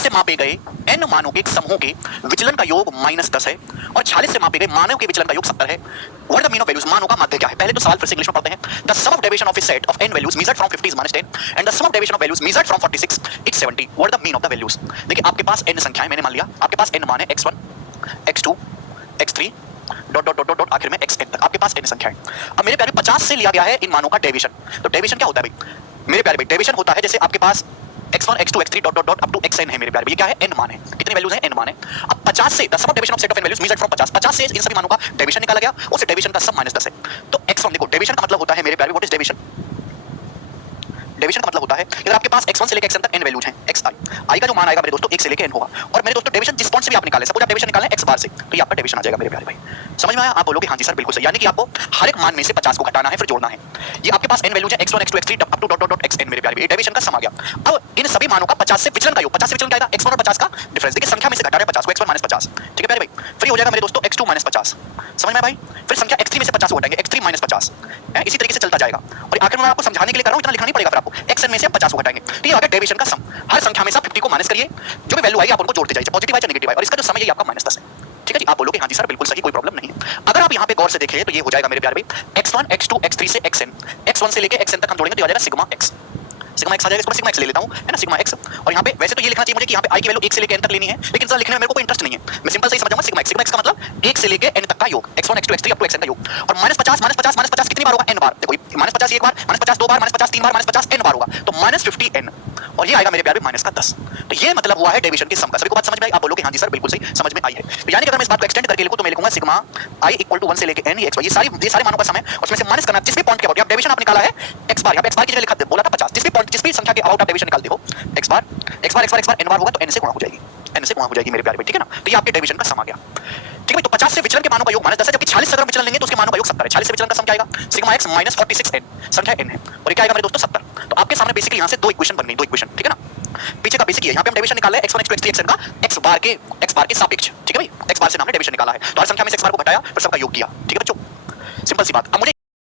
से मापे गए n मानों के एक समूह के विचलन का योग -10 है और 46 से मापे गए मानों के विचलन का योग 70 है। What the mean of values, मानों का माध्य क्या है? पहले तो सवाल फिर से इंग्लिश में पढ़ते हैं। The sum of deviation of a set of n values measured from 50 is -10 and the sum of deviation of values measured from 46 it's 70। What the mean of the values? देखिए आपके पास n संख्याएं, मैंने मान लिया आपके पास n मान है x1 x2 x3 dot dot dot dot आखिर में xn तक आपके पास n संख्याएं। अब मेरे प्यारे 50 से लिया गया है इन मानों का डेविएशन। तो डेविएशन क्या होता है भाई? मेरे प्यारे भाई डेविएशन होता है जैसे आपके पास x1 x2 x3 dot dot dot up to xn है मेरे प्यारे। ये क्या है? n मान है। कितनी वैल्यूज हैं? n मान है। अब 50 से the sum of deviation of set of n values measured from 50 से इन सभी मानों का डेविएशन निकाला गया, उस डेविएशन का सम -10 है। तो x1 देखो, डेविएशन का मतलब होता है मेरे प्यारे, व्हाट इज डेविएशन? डेविएशन का मतलब होता है अगर आपके पास x1 से लेकर xn तक n वैल्यूज हैं, xi का जो मान आएगा मेरे दोस्तों 1 से लेकर n होगा। और मेरे दोस्तों डेविएशन जिस पॉइंट से भी आप निकालें, सपोज आप डेविएशन निकालें x बार से, तो ये आपका डेविएशन आ जाएगा मेरे प्यारे भाई। समझ में आया? आप बोलोगे हां जी सर बिल्कुल सही, यानी कि आपको हर एक मान में से 50 को घटाना है फिर जोड़ना है। ये आपके पास n वैल्यूज है x1 x2 x3 up to dot dot dot xn मेरे प्यारे, ये डेविएशन का सम आ गया। अब इन सभी मानों का 50 से विचलन का योग, 50 से विचलन क्या आएगा? x1 और 50 का डिफरेंस। देखिए संख्या में से घटा रहे हैं 50 को, x1 -50, ठीक है प्यारे भाई। फिर हो जाएगा मेरे दोस्तों x2 -50। समझ में भाई? फिर संख्या x3 में से 50 को घटाएंगे, x3 -50, इसी तरीके से चलता जाएगा। और आखिर में मैं आपको समझाने के लिए कर रहा हूं, इतना लिखना नहीं पड़ेगा फिर आपको। xn में से 50 को घटाएंगे, तो ये आ गया डेविएशन का सम। हर संख्या में से 50 को माइनस करिए, जो भी वैल्यू आएगी आप उनको जोड़ते जाइए, पॉजिटिव है या नेगेटिव है, और इसका जो सम है ये आपका -10 है। ठीक है जी, आप बोलोगे हां जी सर बिल्कुल सही, कोई प्रॉब्लम नहीं है। अगर आप यहां पे गौर से देखें तो ये हो जाएगा मेरे प्यारे भाई x1 x2 x3 से xn, x1 से लेके xn तक हम जोड़ेंगे तो ये आ जाएगा सिग्मा x। सिग्मा x आ जाएगा, इसको मैं सिग्मा x ले लेता हूं, है ना, सिग्मा x। और यहां पे वैसे तो ये लिखना चाहिए मुझे कि यहां पे i की वैल्यू 1 से लेके n तक लेनी है, लेकिन जरा लिखने में मेरे को कोई इंटरेस्ट नहीं है, मैं सिंपल से ही समझाऊंगा सिग्मा x का मतलब 1 से लेके n तक का योग, x1 x2 x3 up to xn का योग। और -50 कितनी बार होगा? n बार। देखो -50 एक बार, -50 दो बार, -50 तीन बार, -50 n बार होगा, तो -50 n, और ये आएगा मेरे प्यारे -10। तो ये मतलब हुआ है डेविएशन के सम का। सभी को बात समझ में आई? आप बोलोगे हां जी सर बिल्कुल सही, समझ में आई है। तो यानी कि अगर मैं इस बात को एक्सटेंड करके लिखूं तो मैं लिखूंगा सिग्मा i = 1 से लेके n, ये x y, ये सारे मानों का सम है, उसमें से माइनस करना जिस भी पॉइंट के अबाउट आप डेविएशन आप निकाला है x बार, यहां पे x बार की जगह लिखा बोला था 50, जिस भी पॉइंट जिस भी संख्या के अबाउट आप डेविएशन निकालते हो x बार n बार होगा, तो n से गुणा हो जाएगी, n से गुणा हो जाएगी मेरे प्यारे भाई, ठीक है ना। तो ये आपके डेविएशन का सम आ गया, ठीक है भाई। तो 50 से विचलन के मानों का योग -10 है, जबकि 40 से अगर विचलन लेंगे तो उसके मानों का योग 70 है। 40 से विचलन का सम क्या आएगा? सिग्मा x - 46 n, संख्या n है, और ये क्या आएगा मेरे दोस्तों 70। तो आपके सामने बेसिकली यहां से दो इक्वेशन बन गई, दो इक्वेशन, ठीक है ना। पीछे का बेसिक ये, यहां पे हम डेविएशन निकाला है x1 x2 x3 xn का x बार के सापेक्ष, ठीक है भाई, x बार से हमने डेविएशन निकाला है, तो हर संख्या में से x बार को घटाया फिर सबका योग किया, ठीक है बच्चों, सिंपल सी बात। अब मुझे